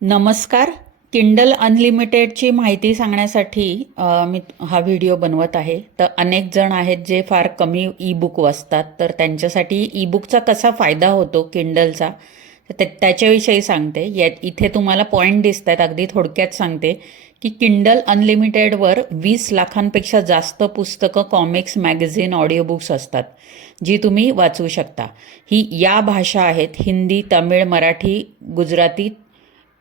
नमस्कार. किंडल अनलिमिटेडची माहिती सांगण्यासाठी मी हा व्हिडिओ बनवत आहे. तर अनेक जण आहेत जे फार कमी ई बुक वाचतात, तर त्यांच्यासाठी ई बुकचा कसा फायदा होतो किंडलचा त्याच्याविषयी सांगते. इथे तुम्हाला पॉईंट दिसत आहेत, अगदी थोडक्यात सांगते की किंडल अनलिमिटेडवर 20 लाखांपेक्षा जास्त पुस्तकं, कॉमिक्स, मॅगझिन, ऑडिओ बुक्स असतात जी तुम्ही वाचू शकता. या भाषा आहेत हिंदी, तमिळ, मराठी, गुजराती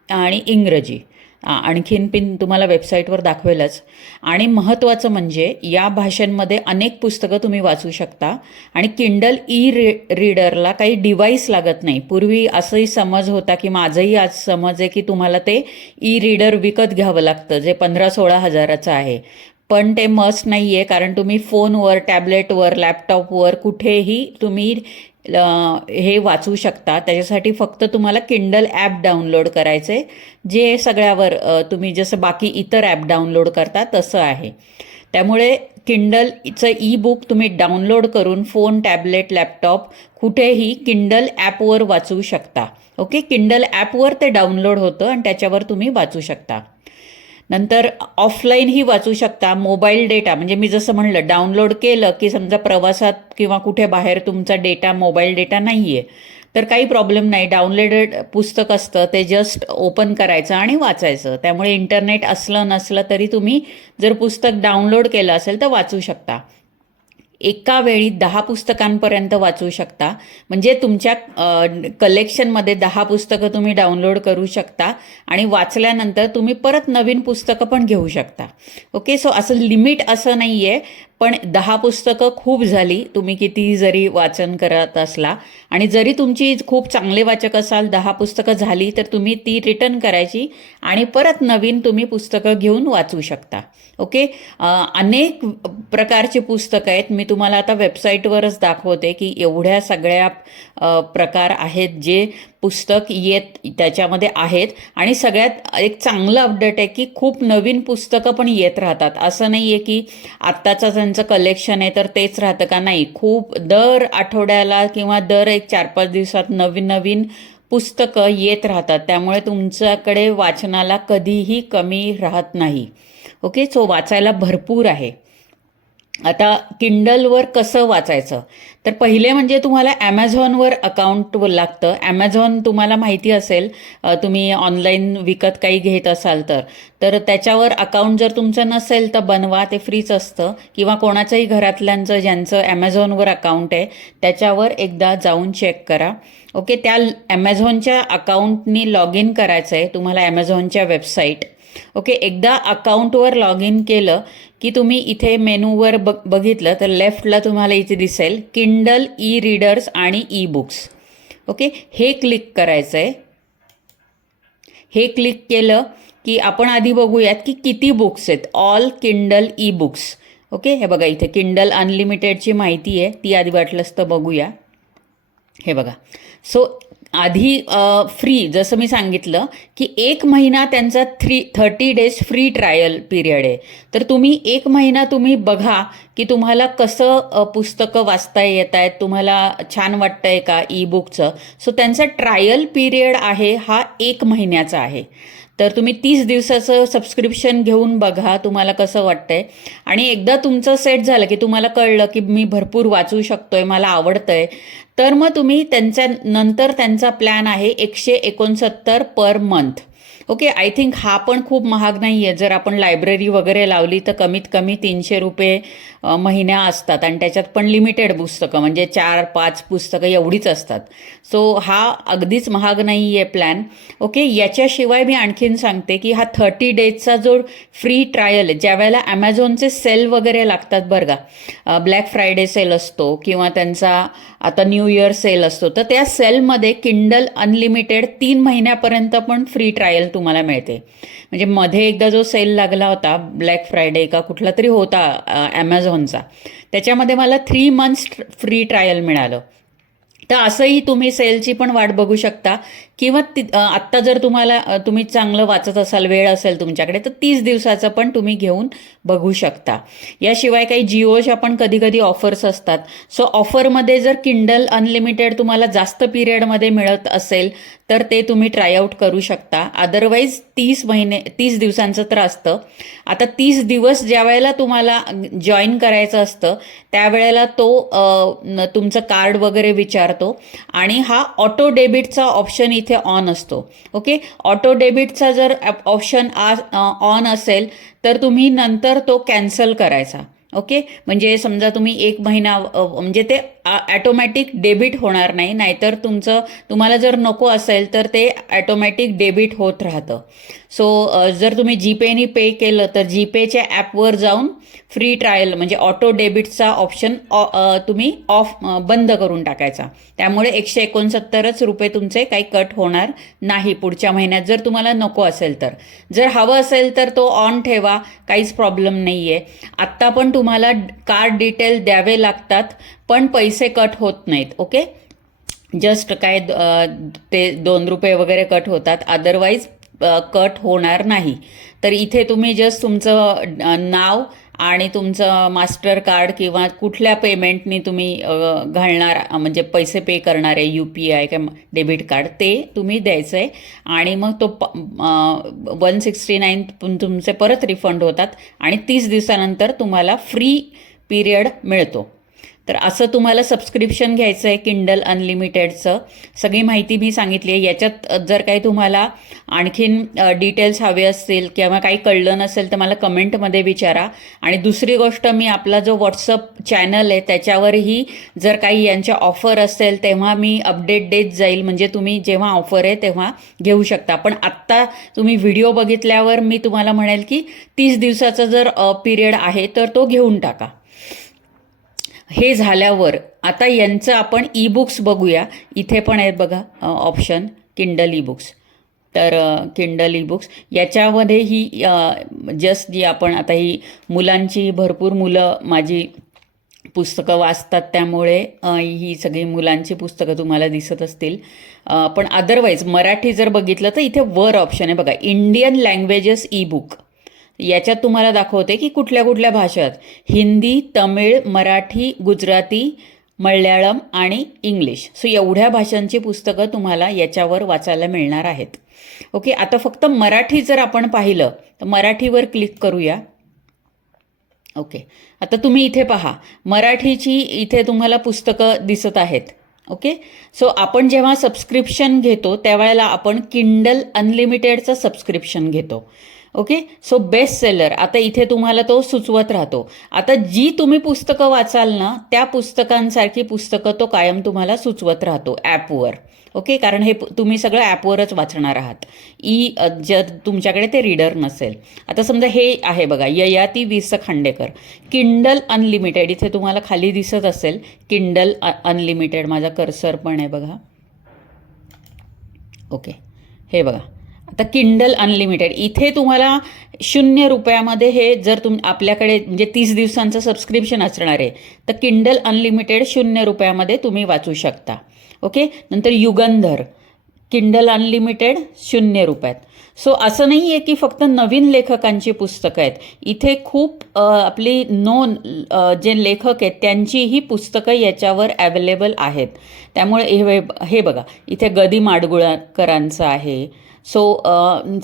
आणि इंग्रजी. आणखीन पिन तुम्हाला वेबसाईटवर दाखवेलच. आणि महत्त्वाचं म्हणजे या भाषांमध्ये अनेक पुस्तकं तुम्ही वाचू शकता. आणि किंडल रीडरला काही डिव्हाइस लागत नाही. पूर्वी असंही समज होता की माझंही आज समज आहे की तुम्हाला ते ई रीडर विकत घ्यावं लागतं, जे 15-16 हजाराचं आहे. पण ते मस्ट नाही आहे, कारण तुम्ही फोनवर, टॅबलेटवर, लॅपटॉपवर कुठेही तुम्ही हे वाचू शकता. त्याच्यासाठी फक्त तुम्हाला किंडल ॲप डाउनलोड करायचं आहे, जे सगळ्यावर तुम्ही जसं बाकी इतर ॲप डाउनलोड करता तसं आहे. त्यामुळे किंडलचं ई बुक तुम्ही डाउनलोड करून फोन, टॅबलेट, लॅपटॉप कुठेही किंडल ॲपवर वाचू शकता. ओके, किंडल ॲपवर ते डाउनलोड होतं आणि त्याच्यावर तुम्ही वाचू शकता. नंतर ऑफलाईनही वाचू शकता. मोबाईल डेटा म्हणजे मी जसं म्हणलं, डाउनलोड केलं की समजा प्रवासात किंवा कुठे बाहेर तुमचा डेटा, मोबाईल डेटा नाही आहे, तर काही प्रॉब्लेम नाही. डाउनलोडेड पुस्तक असतं ते जस्ट ओपन करायचं आणि वाचायचं. त्यामुळे इंटरनेट असलं नसलं तरी तुम्ही जर पुस्तक डाउनलोड केलं असेल तर वाचू शकता. एका वेळी 10 पुस्तकांपर्यंत वाचू शकता. म्हणजे तुमच्या कलेक्शनमध्ये 10 पुस्तकं तुम्ही डाउनलोड करू शकता आणि वाचल्यानंतर तुम्ही परत नवीन पुस्तकं पण घेऊ शकता. ओके, सो असं लिमिट असं नाही आहे, पण 10 पुस्तकं खूप झाली तुम्ही कितीही जरी वाचन करत असला. आणि जरी तुमची खूप चांगले वाचक असाल, 10 पुस्तकं झाली तर तुम्ही ती रिटर्न करायची आणि परत नवीन तुम्ही पुस्तकं घेऊन वाचू शकता. ओके, अनेक प्रकारची पुस्तकं आहेत. मी तुम्हाला आता वेबसाईटवरच दाखवते की एवढ्या सगळ्या प्रकार आहेत जे पुस्तक त्याच्यामध्ये आहेत. आणि सगळ्यात एक चांगलं अपडेट आहे की खूप नवीन पुस्तकं पण येत राहतात. असं नाही आहे की आत्ताचं त्यांचं कलेक्शन आहे तर तेच राहतं का, नाही. खूप दर आठवड्याला किंवा दर एक 4-5 दिवसात नवीन नवीन पुस्तकं येत राहतात. त्यामुळे तुमच्याकडे वाचनाला कधीही कमी राहत नाही. ओके, सो वाचायला भरपूर आहे. आता किंडलवर कसं वाचायचं, तर पहिले म्हणजे तुम्हाला ॲमेझॉनवर अकाउंट लागतं. ॲमेझॉन तुम्हाला माहिती असेल, तुम्ही ऑनलाईन विकत काही घेत असाल तर त्याच्यावर अकाउंट जर तुमचं नसेल तर बनवा, ते फ्रीच असतं. किंवा कोणाच्याही घरातल्यांचं ज्यांचं ॲमेझॉनवर अकाउंट आहे त्याच्यावर एकदा जाऊन चेक करा. ओके, त्या ॲमेझॉनच्या अकाउंटनी लॉग इन करायचं आहे तुम्हाला, ॲमेझॉनच्या वेबसाईट. ओके, एकदा अकाउंटवर लॉग इन केलं की तुम्ही इथे मेनूवर बघितलं तर लेफ्टला तुम्हाला इथे दिसेल किंडल ई रीडर्स आणि ई बुक्स. ओके, हे क्लिक करायचं आहे. हे क्लिक केलं की आपण आधी बघूयात की किती बुक्स आहेत. All Kindle e books. Okay, हे बघा इथे किंडल अनलिमिटेडची माहिती आहे, ती आधी वाटलंच तर बघूया. हे बघा, सो आधी फ्री, जसं मी सांगितलं की 1 महिना त्यांचा 30 डेज फ्री ट्रायल पिरियड आहे. तर तुम्ही 1 महिना तुम्ही बघा की तुम्हाला कसं पुस्तकं वाचता येत आहेत, तुम्हाला छान वाटतंय का ई बुकचं. सो त्यांचा ट्रायल पिरियड आहे हा 1 महिन्याचा आहे. तर तुम्ही 30 दिवसाचं सबस्क्रिप्शन घेऊन बघा तुम्हाला कसं वाटतंय. आणि एकदा तुमचं सेट झालं की तुम्हाला कळलं की मी भरपूर वाचू शकतोय, मला आवडतंय, तर मग तुम्ही नंतर त्यांचा प्लॅन आहे 169 per month. Okay, I think हा पण खूप महाग नाही आहे. जर आपण लायब्ररी वगैरे लावली तर कमीत कमी 300 रुपये महिन्या असतात. आणि त्याच्यात पण लिमिटेड पुस्तकं, म्हणजे 4-5 पुस्तकं एवढीच असतात. सो हा अगदीच महाग नाही आहे प्लॅन. ओके, याच्याशिवाय मी आणखीन सांगते की हा 30 डेजचा जो फ्री ट्रायल आहे, ज्या वेळेला ॲमेझॉनचे सेल वगैरे लागतात बरं का, ब्लॅक फ्रायडे सेल असतो किंवा त्यांचा आता न्यू इयर सेल असतो, तर त्या सेलमध्ये किंडल अनलिमिटेड 3 महिन्यापर्यंत पण फ्री ट्रायल तुम्हाला मिळते. म्हणजे मध्ये एकदा जो सेल लागला होता, ब्लॅक फ्रायडे का कुठला तरी होता ॲमेझॉनचा, त्याच्यामध्ये मला 3 मंथ्स फ्री ट्रायल मिळालं. तर असंही तुम्ही सेलची पण वाट बघू शकता किंवा आत्ता जर तुम्हाला तुम्ही चांगलं वाचत असाल, वेळ असेल तुमच्याकडे, तर 30 दिवसाचं पण तुम्ही घेऊन बघू शकता. याशिवाय काही जिओच्या पण कधी कधी ऑफर्स असतात. सो ऑफरमध्ये जर किंडल अनलिमिटेड तुम्हाला जास्त पिरियडमध्ये मिळत असेल तर ते तुम्ही ट्रायआउट करू शकता. अदरवाईज 30 दिवसांचं तर असतं. आता 30 दिवस ज्या वेळेला तुम्हाला जॉईन करायचं असतं त्यावेळेला तो तुमचं कार्ड वगैरे विचारतो आणि हा ऑटो डेबिटचा ऑप्शन इथे ऑन असतो. ओके, ऑटो डेबिटचा जर ऑप्शन ऑन असेल तर तुम्ही नंतर तो कॅन्सल करायचा. ओके, म्हणजे समजा तुम्ही 1 महिना म्हणजे ते ॲटोमॅटिक डेबिट होणार नाही, नाहीतर तुम्हाला जर नको असेल तर ते ॲटोमॅटिक डेबिट होत राहतं. सो जर तुम्ही जीपेनी पे केलं तर जीपेच्या ॲपवर जाऊन फ्री ट्रायल म्हणजे ऑटो डेबिटचा ऑप्शन तुम्ही बंद करून टाकायचा. त्यामुळे 169 रुपये तुमचे काही कट होणार नाही पुढच्या महिन्यात, जर तुम्हाला नको असेल तर. जर हवं असेल तर तो ऑन ठेवा, काहीच प्रॉब्लेम नाही आहे. आत्ता पण तुम्हाला कार्ड डिटेल द्यावे लागतात पण पैसे कट होत नाहीत. ओके, जस्ट काय ते 2 रुपये वगैरे कट होतात, अदरवाईज कट होणार नाही. तर इथे तुम्ही जस्ट तुमचं नाव आणि तुमचं मास्टर कार्ड किंवा कुठल्या पेमेंटनी तुम्ही घालणार म्हणजे पैसे पे करणार आहे, UPI किंवा डेबिट कार्ड, ते तुम्ही द्यायचं आहे आणि मग तो 169 तुमचे परत रिफंड होतात आणि 30 दिवसानंतर तुम्हाला फ्री पिरियड मिळतो. तर असं तुम्हाला सबस्क्रिप्शन घ्यायचं आहे किंडल अनलिमिटेडचं. सगळी माहिती मी सांगितली आहे. याच्यात जर काही तुम्हाला आणखीन डिटेल्स हवे असतील किंवा काही कळलं नसेल तर मला कमेंटमध्ये विचारा. आणि दुसरी गोष्ट, मी आपला जो व्हॉट्सअप चॅनल आहे त्याच्यावरही जर काही यांच्या ऑफर असेल तेव्हा मी अपडेट देत जाईल, म्हणजे तुम्ही जेव्हा ऑफर आहे तेव्हा घेऊ शकता. पण आत्ता तुम्ही व्हिडिओ बघितल्यावर मी तुम्हाला म्हणेल की 30 दिवसाचा जर पिरियड आहे तर तो घेऊन टाका. हे झाल्यावर आता यांचं आपण ई बुक्स बघूया. इथे पण आहेत बघा ऑप्शन किंडल ई बुक्स. तर किंडल ई बुक्स याच्यामध्ये ही जस्ट जी आपण आता ही मुलांची, भरपूर मुलं माझी पुस्तकं वाचतात त्यामुळे ही सगळी मुलांची पुस्तकं तुम्हाला दिसत असतील. पण अदरवाईज मराठी जर बघितलं तर इथे वर ऑप्शन आहे बघा, इंडियन लँग्वेजेस ई बुक. याच्यात तुम्हाला दाखवते की कुठल्या कुठल्या भाषात, हिंदी, तमिळ, मराठी, गुजराती, मल्याळम आणि इंग्लिश. सो एवढ्या भाषांची पुस्तकं तुम्हाला याच्यावर वाचायला मिळणार आहेत. ओके, आता फक्त मराठी जर आपण पाहिलं तर मराठीवर क्लिक करूया. ओके, आता तुम्ही इथे पहा मराठीची इथे तुम्हाला पुस्तकं दिसत आहेत. ओके, सो आपण जेव्हा सबस्क्रिप्शन घेतो त्यावेळेला आपण किंडल अनलिमिटेडचं सबस्क्रिप्शन घेतो. ओके, सो बेस्ट सेलर आता इथे तुम्हाला तो सुचवत राहतो. आता जी तुम्ही पुस्तकं वाचाल ना त्या पुस्तकांसारखी पुस्तकं तो कायम तुम्हाला सुचवत राहतो ॲपवर. ओके, कारण हे तुम्ही सगळं ॲपवरच वाचणार आहात, जर तुमच्याकडे ते रीडर नसेल. आता समजा हे आहे बघा, ययाती वि.स. Khandekar Kindle unlimited. इथे तुम्हाला खाली दिसत असेल किंडल अनलिमिटेड, माझा कर्सर पण आहे बघा. ओके, हे बघा आता किंडल अनलिमिटेड. इथे तुम्हाला 0 रुपयामध्ये हे जर आपल्याकडे म्हणजे 30 दिवसांचं सबस्क्रिप्शन असणार आहे तर किंडल अनलिमिटेड 0 रुपयामध्ये तुम्ही वाचू शकता. ओके, नंतर युगंधर किंडल अनलिमिटेड 0 रुपयात. सो असं नाही आहे की फक्त नवीन लेखकांची पुस्तकं आहेत, इथे खूप आपली जे लेखक आहेत त्यांचीही पुस्तकं याच्यावर अवेलेबल आहेत. त्यामुळे हे बघा इथे गदी माडगुळकरांचं आहे. सो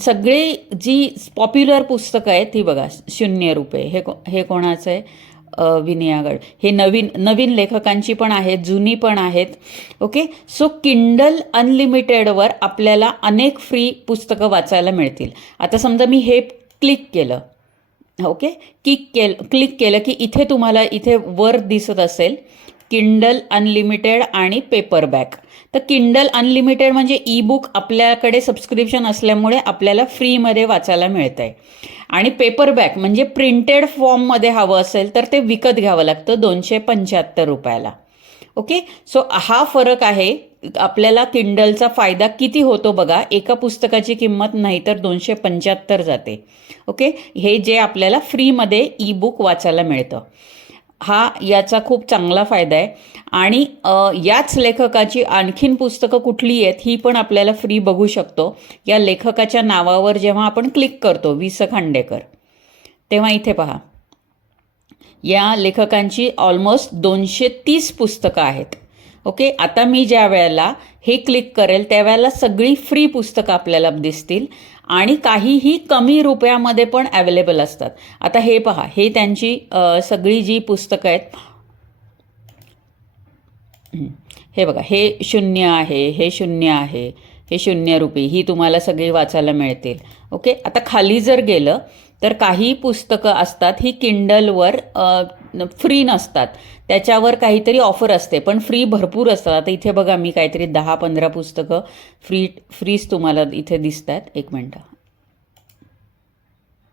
सगळे जी पॉप्युलर पुस्तकं आहेत ही बघा 0 रुपये. हे कोणाचं आहे, विनयागड. हे नवीन लेखकांची पण आहेत, जुनी पण आहेत. ओके, सो किंडल अनलिमिटेडवर आपल्याला अनेक फ्री पुस्तकं वाचायला मिळतील. आता समजा मी हे क्लिक केलं. ओके, क्लिक केलं की इथे तुम्हाला इथे वर दिसत असेल किंडल अनलिमिटेड आणि पेपरबॅक. तर किंडल अनलिमिटेड म्हणजे ई बुक आपल्याकडे सबस्क्रिप्शन असल्यामुळे आपल्याला फ्रीमध्ये वाचायला मिळतं आहे. आणि पेपरबॅक म्हणजे प्रिंटेड फॉर्ममध्ये हवं असेल तर ते विकत घ्यावं लागतं 275 रुपयाला. ओके, सो हा फरक आहे. आपल्याला किंडलचा फायदा किती होतो बघा, एका पुस्तकाची किंमत नाही तर 275 जाते. ओके, हे जे आपल्याला फ्रीमध्ये ई बुक वाचायला मिळतं. हा याचा खूप चांगला फायदा आहे. आणि याच लेखकाची आणखीन पुस्तकं कुठली आहेत ही पण आपल्याला फ्री बघू शकतो. या लेखकाच्या नावावर जेव्हा आपण क्लिक करतो वि स खांडेकर, तेव्हा इथे पहा या लेखकांची ऑलमोस्ट 230 पुस्तकं आहेत. ओके, आता मी ज्या वेळेला हे क्लिक करेल त्यावेळेला सगळी फ्री पुस्तकं आपल्याला दिसतील आणि काहीही कमी रुपयामध्ये पण अवेलेबल असतात. आता हे पहा, हे त्यांची सगळी जी पुस्तकं आहेत, हे बघा, हे 0 आहे, हे 0 आहे, हे 0 रुपये, ही तुम्हाला सगळी वाचायला मिळतील. ओके, आता खाली जर गेलं तर काही पुस्तकं असतात ही किंडलवर फ्री नसतात, त्याच्यावर काहीतरी ऑफर असते, पण फ्री भरपूर असतात. आता इथे बघा, मी काहीतरी 10-15 पुस्तकं फ्रीच तुम्हाला इथे दिसतात. एक मिनटं,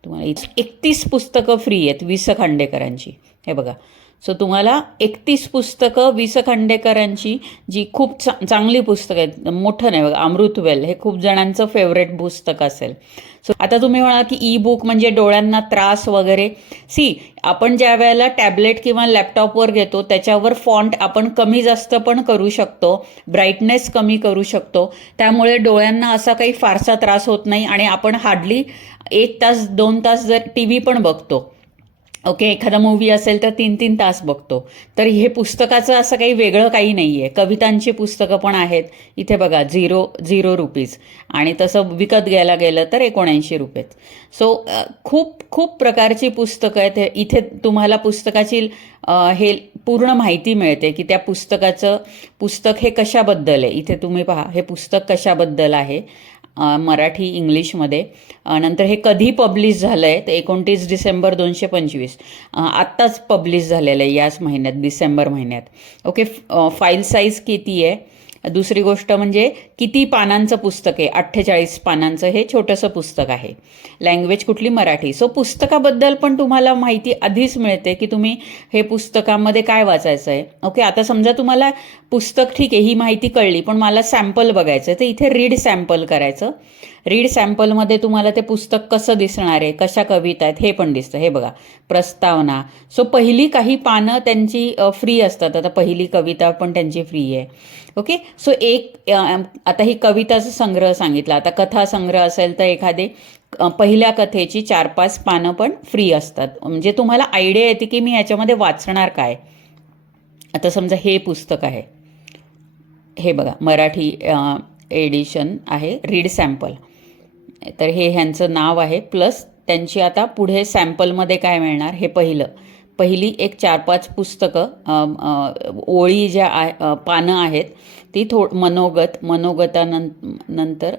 तुम्हाला 31 पुस्तकं फ्री आहेत वि स खांडेकरांची. हे बघा, सो तुम्हाला 31 पुस्तकं वि स खांडेकरांची, जी खूप चांगली पुस्तकं आहेत. मोठं नाही बघा, अमृतवेल हे खूप जणांचं फेवरेट पुस्तक असेल. सो आता तुम्ही म्हणाल की ई बुक म्हणजे डोळ्यांना त्रास वगैरे. आपण ज्या वेळेला टॅबलेट किंवा लॅपटॉपवर घेतो त्याच्यावर फॉन्ट आपण कमी जास्त पण करू शकतो, ब्राईटनेस कमी करू शकतो, त्यामुळे डोळ्यांना असा काही फारसा त्रास होत नाही. आणि आपण हार्डली 1 तास 2 तास जर टी व्ही पण बघतो, ओके, एखादा मूवी असेल तर 3-3 तास बघतो, तर हे पुस्तकाचं असं काही वेगळं काही नाही आहे. कवितांची पुस्तकं पण आहेत. इथे बघा, 0 रुपीज, आणि तसं विकत घ्यायला गेलं तर 79 रुपये. सो खूप खूप प्रकारची पुस्तकं आहेत. इथे तुम्हाला पुस्तकाची हे पूर्ण माहिती मिळते की त्या पुस्तक हे कशाबद्दल आहे. इथे तुम्ही पहा, हे पुस्तक कशाबद्दल आहे, मराठी इंग्लिशमध्ये. नंतर हे कधी पब्लिश झालं आहे, तर 29 डिसेंबर 2025, आत्ताच पब्लिश झालेलं आहे याच महिन्यात, डिसेंबर महिन्यात. ओके, फाईल साईज किती आहे. दुसरी गोष्ट म्हणजे किती पानांचं पुस्तक आहे, 48 पानांचं हे छोटंसं पुस्तक आहे. लँग्वेज कुठली, मराठी. सो पुस्तकाबद्दल पण तुम्हाला माहिती आधीच मिळते की तुम्ही हे पुस्तकामध्ये काय वाचायचं आहे. ओके, आता समजा तुम्हाला पुस्तक, ठीक आहे, ही माहिती कळली, पण मला सॅम्पल बघायचं आहे, तर इथे रीड सॅम्पल करायचं. रीड सॅम्पलमध्ये तुम्हाला ते पुस्तक कसं दिसणार आहे, कशा कविता आहेत हे पण दिसतं. हे बघा, प्रस्तावना. सो पहिली काही पानं त्यांची फ्री असतात. आता पहिली कविता पण त्यांची फ्री आहे. ओके, सो आता ही कविताचा संग्रह सांगितला. आता कथा संग्रह असेल तर एखादे पहिल्या कथेची 4-5 पानं पण फ्री असतात. म्हणजे तुम्हाला आयडिया येते की मी ह्याच्यामध्ये वाचणार काय. आता समजा हे पुस्तक आहे, हे बघा, मराठी एडिशन आहे, रीड सॅम्पल. तर हे ह्यांचं नाव आहे, प्लस त्यांची आता पुढे सॅम्पलमध्ये काय मिळणार, हे पहिली एक 4-5 पुस्तकं, ओळी ज्या पानं आहेत ती मनोगतानंतर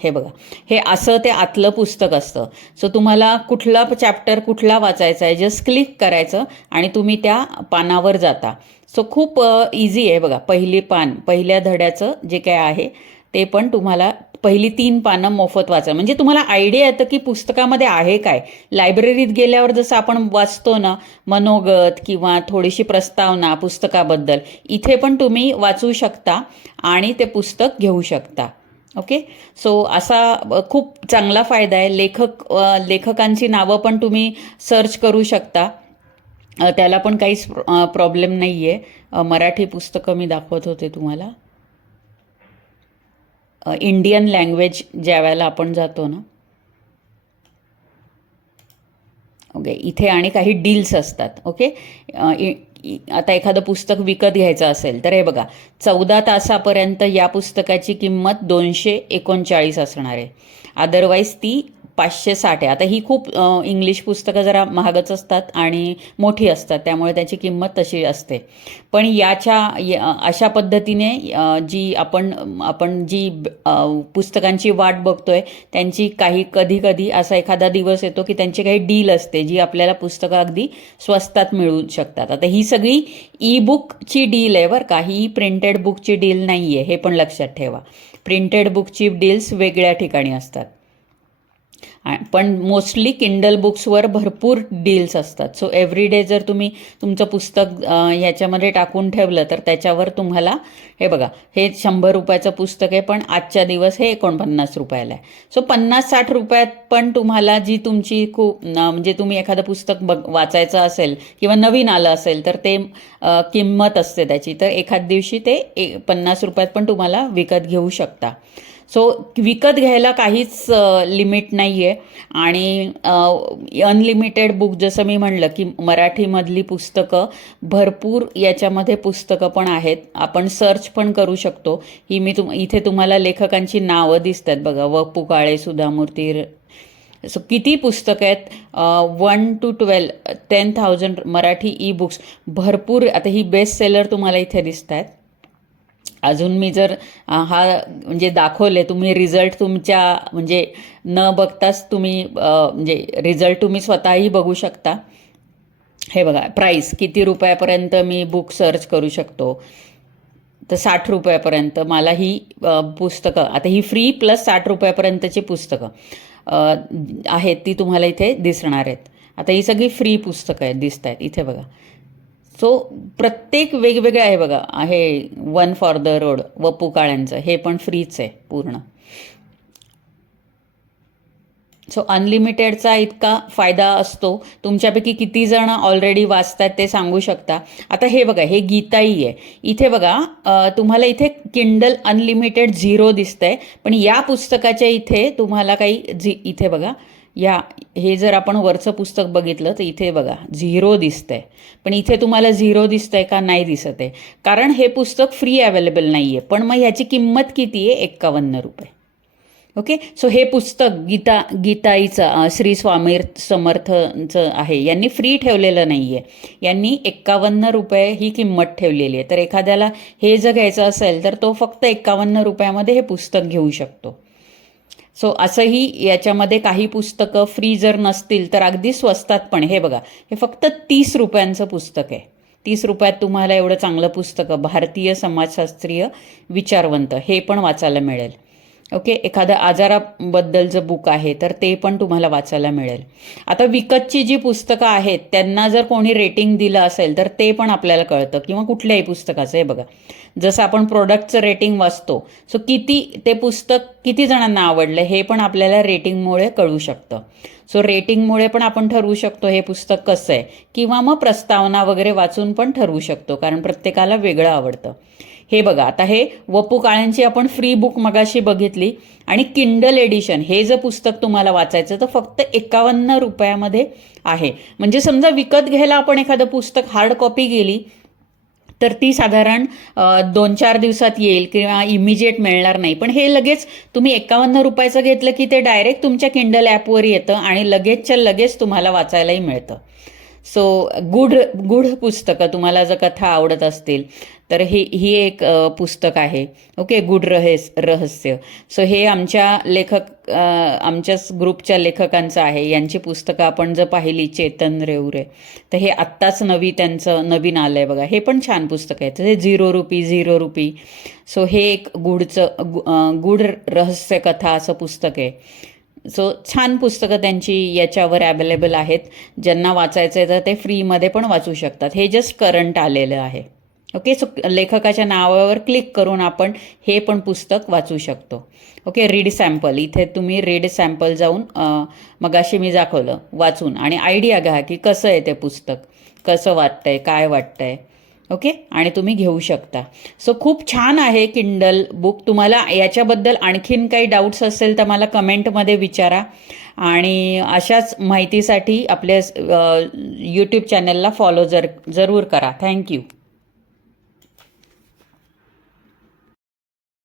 हे बघा, हे असं ते आतलं पुस्तक असतं. सो तुम्हाला कुठला चॅप्टर कुठला वाचायचा आहे, जस्ट क्लिक करायचं आणि तुम्ही त्या पानावर जाता. सो खूप इझी आहे. बघा, पहिल्या धड्याचं जे काय आहे ते पण तुम्हाला पहिली 3 पानं मोफत वाचा. म्हणजे तुम्हाला आयडिया येतं की पुस्तकामध्ये आहे काय. लायब्ररीत गेल्यावर जसं आपण वाचतो ना मनोगत किंवा थोडीशी प्रस्तावना पुस्तकाबद्दल, इथे पण तुम्ही वाचू शकता आणि ते पुस्तक घेऊ शकता. ओके, सो असा खूप चांगला फायदा आहे. लेखकांची नावं पण तुम्ही सर्च करू शकता, त्याला पण काहीच प्रॉब्लेम नाही आहे. मराठी पुस्तकं मी दाखवत होते तुम्हाला. इंडियन लँग्वेज ज्या वेळेला आपण जातो ना, ओके, इथे आणि काही डील्स असतात. ओके, आता एखादं पुस्तक विकत घ्यायचं असेल तर हे बघा, 14 तासापर्यंत या पुस्तकाची किंमत 239 असणार आहे. अदरवाईज ती 560 आहे. आता ही खूप इंग्लिश पुस्तकं जरा महागच असतात आणि मोठी असतात, त्यामुळे त्याची किंमत तशी असते. पण अशा पद्धतीने जी आपण जी पुस्तकांची वाट बघतोय त्यांची कधी असा एखादा दिवस येतो की त्यांची काही डील असते जी आपल्याला पुस्तकं अगदी स्वस्तात मिळू शकतात. आता ही सगळी ई बुकची डील आहे बरं का, ही प्रिंटेड बुकची डील नाही आहे, हे पण लक्षात ठेवा. प्रिंटेड बुकची डील्स वेगळ्या ठिकाणी असतात. पण मोस्टली किंडल बुक्सवर भरपूर डील्स असतात. सो एव्हरी डे जर तुम्ही तुमचं पुस्तक ह्याच्यामध्ये टाकून ठेवलं तर त्याच्यावर तुम्हाला हे बघा, हे 100 रुपयाचं पुस्तक आहे, पण आजच्या दिवस हे 49 रुपयाला आहे. सो 50-60 रुपयात पण तुम्हाला जी तुमची म्हणजे तुम्ही एखादं पुस्तक वाचायचं असेल किंवा नवीन आलं असेल तर ते किंमत असते त्याची, तर एखाद दिवशी ते 50 रुपयात पण तुम्हाला विकत घेऊ शकता. सो विकत घ्यायला काहीच लिमिट नाही आहे. आणि अनलिमिटेड बुक, जसं मी म्हणलं की मराठीमधली पुस्तकं भरपूर याच्यामध्ये पुस्तकं पण आहेत. आपण सर्च पण करू शकतो. ही मी इथे तुम्हाला लेखकांची नावं दिसत आहेत बघा, व.पु. काळे, सुधा मूर्ती. सो किती पुस्तकं आहेत, 1 to 12, 10,000 मराठी ई बुक्स भरपूर. आता ही बेस्ट सेलर तुम्हाला इथे दिसत आहेत. अजून मी जर हा म्हणजे दाखवले, तुम्ही रिझल्ट तुमच्या म्हणजे न बघताच तुम्ही म्हणजे रिझल्ट तुम्ही स्वतःही बघू शकता. हे बघा, प्राईस किती रुपयापर्यंत मी बुक सर्च करू शकतो, तर 60 रुपयापर्यंत मला ही पुस्तकं, आता ही फ्री प्लस 60 रुपयापर्यंतची पुस्तकं आहेत ती तुम्हाला इथे दिसणार आहेत. आता ही सगळी फ्री पुस्तकं आहेत, दिसत आहेत इथे बघा. सो प्रत्येक वेगवेगळे आहे बघा. आहे वन फॉर द रोड, व.पु. काळ्यांचं, हे पण फ्रीच आहे पूर्ण. सो अनलिमिटेडचा इतका फायदा असतो. तुमच्यापैकी किती जण ऑलरेडी वाचतात ते सांगू शकता. आता हे बघा, हे गीताई आहे. इथे बघा, तुम्हाला इथे किंडल अनलिमिटेड 0 दिसतंय, पण या पुस्तकाच्या इथे तुम्हाला काही इथे बघा, हे जर आपण वरचं पुस्तक बघितलं तर इथे बघा 0 दिसतंय. पण इथे तुम्हाला 0 दिसतंय का? नाही दिसत आहे, कारण हे पुस्तक फ्री अवेलेबल नाही आहे. पण मग ह्याची किंमत किती आहे? 51 रुपये. ओके. सो हे पुस्तक गीताईचं श्री स्वामी समर्थचं आहे. यांनी फ्री ठेवलेलं नाही आहे, यांनी 51 रुपये ही किंमत ठेवलेली आहे. तर एखाद्याला हे जर घ्यायचं असेल तर तो फक्त 51 रुपयामध्ये हे पुस्तक घेऊ शकतो. सो असंही याच्यामध्ये काही पुस्तकं फ्री जर नसतील तर अगदी स्वस्तात पण. हे बघा, हे फक्त 30 रुपयांचं पुस्तक आहे. 30 रुपयात तुम्हाला एवढं चांगलं पुस्तकं, भारतीय समाजशास्त्रीय विचारवंत, हे पण वाचायला मिळेल. ओके. एखादं आजाराबद्दलचं बुक आहे तर ते पण तुम्हाला वाचायला मिळेल. आता विकतची जी पुस्तकं आहेत त्यांना जर कोणी रेटिंग दिलं असेल तर ते पण आपल्याला कळतं, किंवा कुठल्याही पुस्तकाचं. हे बघा, जसं आपण प्रोडक्टचं रेटिंग वाचतो, सो ते पुस्तक किती जणांना आवडलं हे पण आपल्याला रेटिंगमुळे कळू शकतं. सो रेटिंगमुळे पण आपण ठरवू शकतो हे पुस्तक कसं आहे, किंवा मग प्रस्तावना वगैरे वाचून पण ठरवू शकतो, कारण प्रत्येकाला वेगळं आवडतं. हे बघा, आता हे व.पु. काळ्यांची आपण फ्री बुक मगाशी बघितली, आणि किंडल एडिशन हे जर पुस्तक तुम्हाला वाचायचं तर फक्त 51 रुपयामध्ये आहे. म्हणजे समजा विकत घ्यायला आपण एखादं पुस्तक हार्ड कॉपी गेली तर ती साधारण 2-4 दिवसात येईल किंवा इमिजिएट मिळणार नाही. पण हे लगेच तुम्ही 51 रुपयाचं घेतलं की ते डायरेक्ट तुमच्या किंडल ॲपवर येतं आणि लगेचच्या लगेच तुम्हाला वाचायलाही मिळतं. सो गूढ पुस्तकं, तुम्हाला जर कथा आवडत असतील तर ही एक पुस्तक आहे. ओके, गूढ रहस्य. सो हे आमच्याच ग्रुपच्या लेखकांचं आहे. यांची पुस्तकं आपण जर पाहिली, चेतन रेवरे, तर हे आत्ताच त्यांचं नवीन आलं आहे बघा. हे पण छान पुस्तक आहे. तर हे 0 रुपी. सो हे एक गूढ रहस्य कथा असं पुस्तक आहे. सो छान पुस्तकं त्यांची याच्यावर अवेलेबल आहेत. ज्यांना वाचायचं आहे तर ते फ्रीमध्ये पण वाचू शकतात. हे जस्ट करंट आलेलं आहे. ओके. सो लेखकाच्या नावावर क्लिक करून आपण हे पण पुस्तक वाचू शकतो. ओके. रीड सॅम्पल, इथे तुम्ही रीड सॅम्पल जाऊन मगाशी मी दाखवलं वाचून, आणि आयडिया घ्या की कसं आहे ते पुस्तक, कसं वाटतंय, काय वाटतंय. ओके. आणि तुम्ही घेऊ शकता. सो खूप छान आहे किंडल बुक. तुम्हाला याच्याबद्दल आणखीन काही डाऊट्स असेल तर मला कमेंटमध्ये विचारा, आणि अशाच माहितीसाठी आपल्या यूट्यूब चॅनलला फॉलो जरूर करा. थँक्यू.